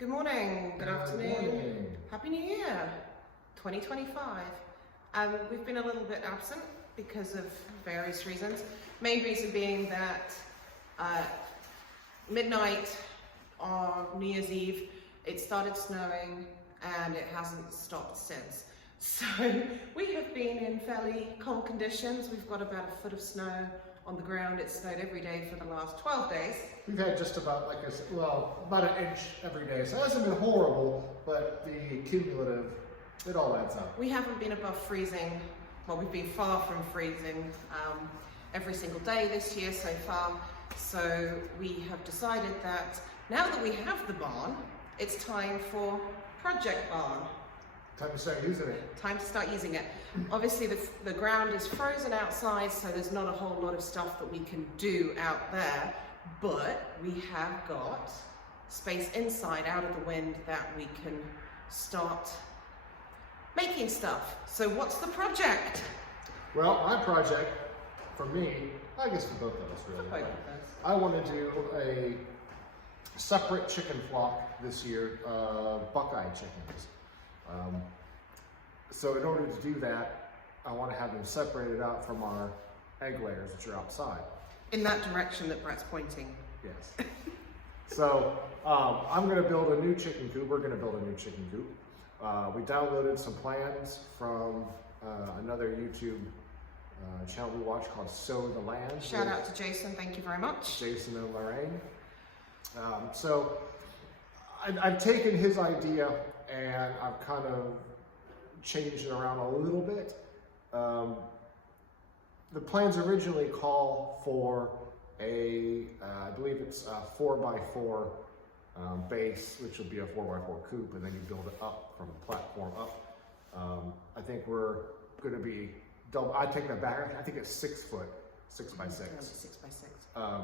Good morning, good afternoon, morning. Happy New Year, 2025. We've been a little bit absent because of various reasons. Main reason being that midnight on New Year's Eve, it started snowing and it hasn't stopped since. So we have been in fairly cold conditions. We've got about a foot of snow on the ground. It's snowed every day for the last 12 days. We've had just about about an inch every day, so it hasn't been horrible, but the cumulative, it all adds up. We haven't been above freezing. Well, we've been far from freezing every single day this year so far. So we have decided that now that we have the barn, it's time for Project Barn. Time to start using it. Time to start using it. Obviously the ground is frozen outside, so there's not a whole lot of stuff that we can do out there, but we have got space inside out of the wind that we can start making stuff. So what's the project? Well, my project, for me, I guess for both of us really, Both of us. I want to do a separate chicken flock this year, Buckeye chickens. So in order to do that, I want to have them separated out from our egg layers, which are outside. In that direction that Brett's pointing. Yes. So I'm going to build a new chicken coop. We're going to build a new chicken coop. We downloaded some plans from another YouTube channel we watch called Sow the Land. Shout out to Jason, thank you very much. Jason and Lorraine. So I've taken his idea and I've kind of changed it around a little bit. The plans originally call for I believe it's a 4x4 base, which will be a 4x4 coop, and then you build it up from the platform up. I think we're going to be double. I take that back. I think it's 6 foot, 6x6. 6x6.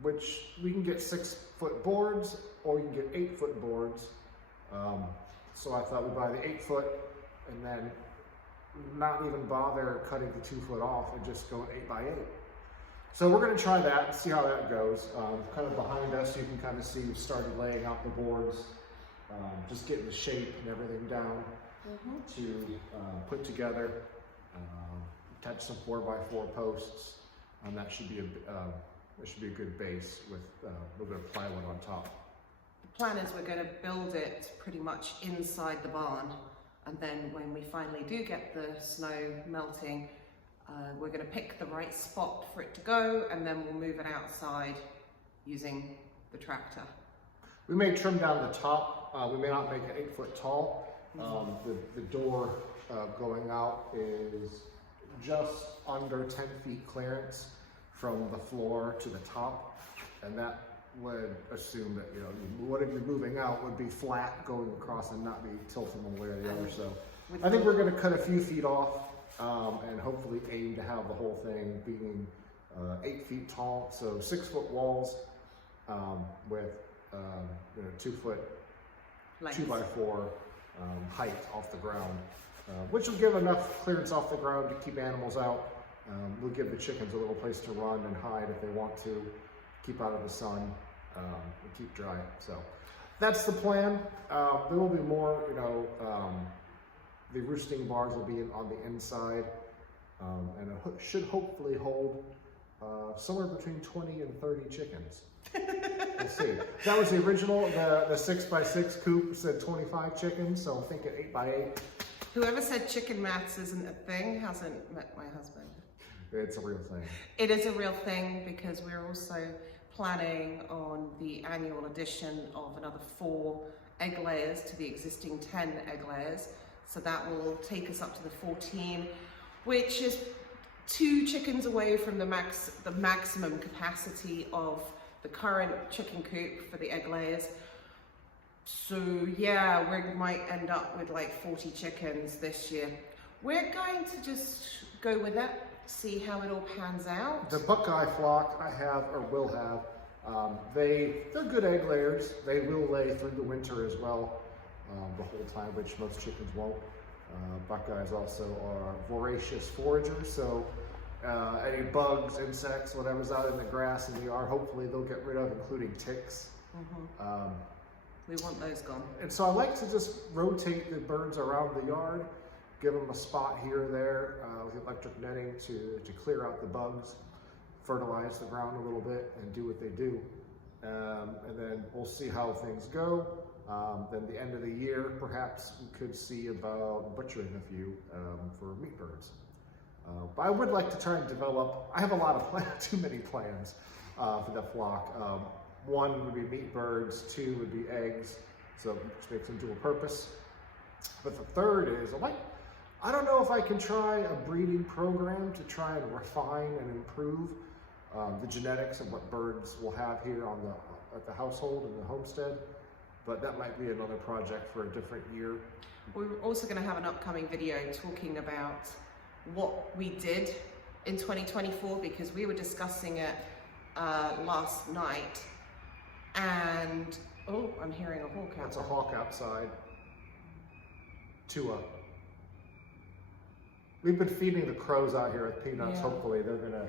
Which we can get 6-foot boards, or you can get 8-foot boards. So I thought we'd buy the 8-foot and then not even bother cutting the 2-foot off and just go 8x8. So we're going to try that and see how that goes. Kind of behind us, you can kind of see we've started laying out the boards, just getting the shape and everything down to put together. Attach some 4x4 posts, and that should be a good base with a little bit of plywood on top. The plan is we're going to build it pretty much inside the barn, and then when we finally do get the snow melting, we're going to pick the right spot for it to go, and then we'll move it outside using the tractor. We may trim down the top. We may not make it 8 foot tall. The door going out is just under 10 feet clearance from the floor to the top, and that would assume that whatever you're moving out would be flat going across and not be tilting one way or the other. So I think we're going to cut a few feet off and hopefully aim to have the whole thing being 8 feet tall. So 6-foot walls with 2-foot 2x4 height off the ground, which will give enough clearance off the ground to keep animals out. We'll give the chickens a little place to run and hide if they want to, keep out of the sun, and keep dry. So that's the plan. There will be more, the roosting bars will be on the inside, and it should hopefully hold somewhere between 20 and 30 chickens. We'll see. That was the original, the 6x6 coop said 25 chickens, so I'm thinking 8x8. Whoever said chicken maths isn't a thing hasn't met my husband. It's a real thing. It is a real thing because we're also planning on the annual addition of another 4 egg layers to the existing 10 egg layers. So that will take us up to the 14, which is 2 chickens away from the maximum capacity of the current chicken coop for the egg layers. So yeah, we might end up with like 40 chickens this year. We're going to just go with it, see how it all pans out. The Buckeye flock I have, or will have, they're good egg layers. They will lay through the winter as well, the whole time, which most chickens won't. Buckeyes also are voracious foragers, so any bugs, insects, whatever's out in the grass in the yard, hopefully they'll get rid of, including ticks. We want those gone. And so I like to just rotate the birds around the yard, give them a spot here or there with electric netting to clear out the bugs, fertilize the ground a little bit, and do what they do. And then we'll see how things go. Then the end of the year, perhaps we could see about butchering a few for meat birds. But I would like to try and develop, I have a lot of plans, too many plans for the flock. One would be meat birds, two would be eggs, so which makes them dual purpose. But the third is, I don't know if I can try a breeding program to try and refine and improve the genetics of what birds will have here at the household and the homestead. But that might be another project for a different year. We're also going to have an upcoming video talking about what we did in 2024, because we were discussing it last night. And, oh, I'm hearing a hawk out. That's a hawk outside. Tua. We've been feeding the crows out here with peanuts. Yeah. Hopefully they're gonna.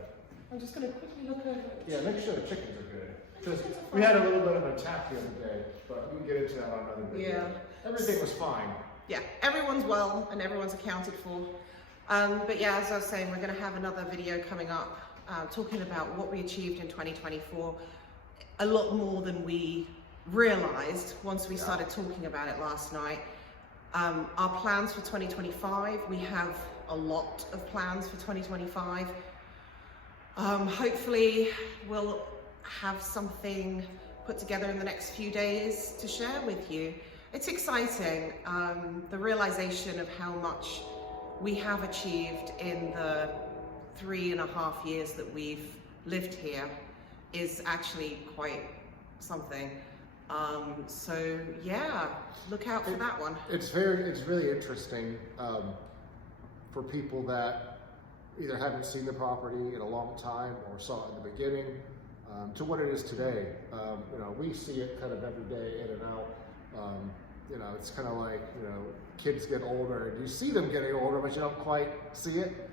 I'm just going to quickly look over. Yeah, make sure the chickens are good. Because we had a little bit of an attack the other day, but we can get into that on another video. Yeah. Everything was fine. Yeah, everyone's well and everyone's accounted for. But yeah, as I was saying, we're going to have another video coming up talking about what we achieved in 2024. A lot more than we realized once we started talking about it last night. Our plans for 2025, we have a lot of plans for 2025. Hopefully we'll have something put together in the next few days to share with you. It's exciting, the realization of how much we have achieved in the 3.5 years that we've lived here is actually quite something. So yeah, look out for that one. It's really interesting for people that either haven't seen the property in a long time or saw it in the beginning to what it is today. You know, we see it kind of every day in and out. You know, it's kind of like, you know, kids get older and you see them getting older, but you don't quite see it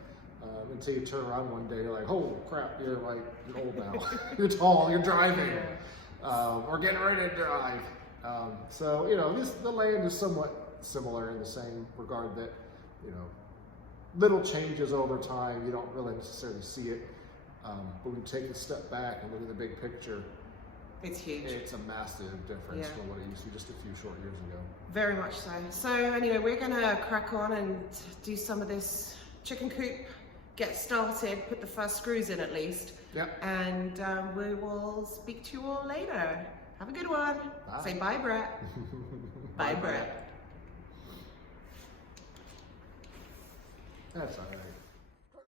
until you turn around one day. You're like, oh crap, you're old now. You're tall, you're driving, or getting ready to drive. So, you know, the land is somewhat similar in the same regard that, you know, little changes over time, you don't really necessarily see it. But when you take a step back and look at the big picture, it's huge. It's a massive difference from what it used to be just a few short years ago. Very much so. So anyway, we're gonna crack on and do some of this chicken coop, get started, put the first screws in at least. Yep. And we will speak to you all later. Have a good one. Bye. Say bye, Brett. Bye, Brett. That's all right.